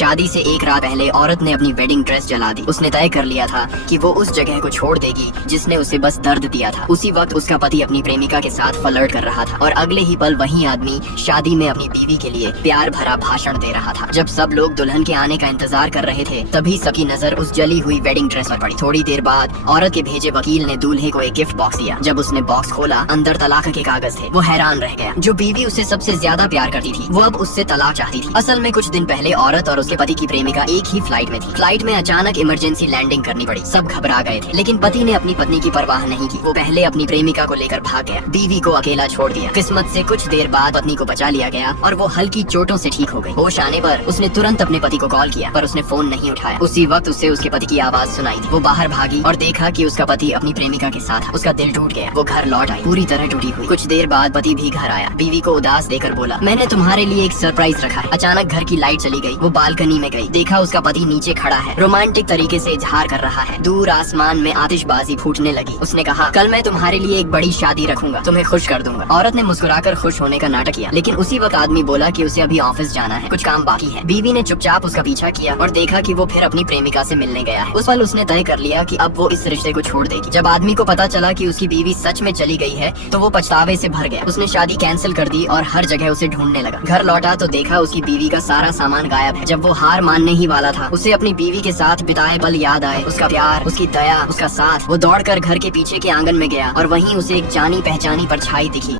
शादी से एक रात पहले औरत ने अपनी वेडिंग ड्रेस जला दी। उसने तय कर लिया था कि वो उस जगह को छोड़ देगी जिसने उसे बस दर्द दिया था। उसी वक्त उसका पति अपनी प्रेमिका के साथ फ्लर्ट कर रहा था और अगले ही पल वही आदमी शादी में अपनी बीवी के लिए प्यार भरा भाषण दे रहा था। जब सब लोग दुल्हन के आने का इंतजार कर रहे थे तभी सबकी नजर उस जली हुई वेडिंग ड्रेस पर पड़ी। थोड़ी देर बाद औरत के भेजे वकील ने दूल्हे को एक गिफ्ट बॉक्स दिया। जब उसने बॉक्स खोला अंदर तलाक के कागज थे। वो हैरान रह गया। जो बीवी उससे सबसे ज्यादा प्यार करती थी वो अब उससे तलाक चाहती थी। असल में कुछ दिन पहले औरत और उसके पति की प्रेमिका एक ही फ्लाइट में थी। फ्लाइट में अचानक इमरजेंसी लैंडिंग करनी पड़ी। सब घबरा गए थे लेकिन पति ने अपनी पत्नी की परवाह नहीं की। वो पहले अपनी प्रेमिका को लेकर भाग गया, बीवी को अकेला छोड़ दिया। किस्मत से कुछ देर बाद पत्नी को बचा लिया गया और वो हल्की चोटों से ठीक हो गई। होश आने पर उसने तुरंत अपने पति को कॉल किया पर उसने फोन नहीं उठाया। उसी वक्त उसे उसके पति की आवाज सुनाई थी। वो बाहर भागी और देखा कि उसका पति अपनी प्रेमिका के साथ। उसका दिल टूट गया। वो घर लौट आई पूरी तरह टूटी हुई। कुछ देर बाद पति भी घर आया। बीवी को उदास देकर बोला, मैंने तुम्हारे लिए एक सरप्राइज रखा है। अचानक घर की लाइट चली गई। वो बालकनी में गई, देखा उसका पति नीचे खड़ा है, रोमांटिक तरीके से इजहार कर रहा है। दूर आसमान में आतिशबाजी फूटने लगी। उसने कहा, कल मैं तुम्हारे लिए एक बड़ी शादी रखूंगा, तुम्हें खुश कर दूंगा। औरत ने मुस्कुराकर खुश होने का नाटक किया लेकिन उसी वक्त आदमी बोला कि उसे अभी ऑफिस जाना है, कुछ काम बाकी है। बीवी ने चुपचाप उसका पीछा किया और देखा कि वो फिर अपनी प्रेमिका से मिलने गया है। उस पल उसने तय कर लिया कि अब वो इस रिश्ते को छोड़ देगी। जब आदमी को पता चला कि उसकी बीवी सच में चली गई है तो वो पछतावे से भर गया। उसने शादी कैंसिल कर दी और हर जगह उसे ढूंढने लगा। घर लौटा तो देखा उसकी बीवी का सारा सामान गायब है। जब वो हार मानने ही वाला था उसे अपनी बीवी के साथ बिताए पल याद आए, उसका प्यार, उसकी दया, उसका साथ। वो दौड़कर घर के पीछे के आंगन में गया और वहीं उसे एक जानी पहचानी परछाई दिखी।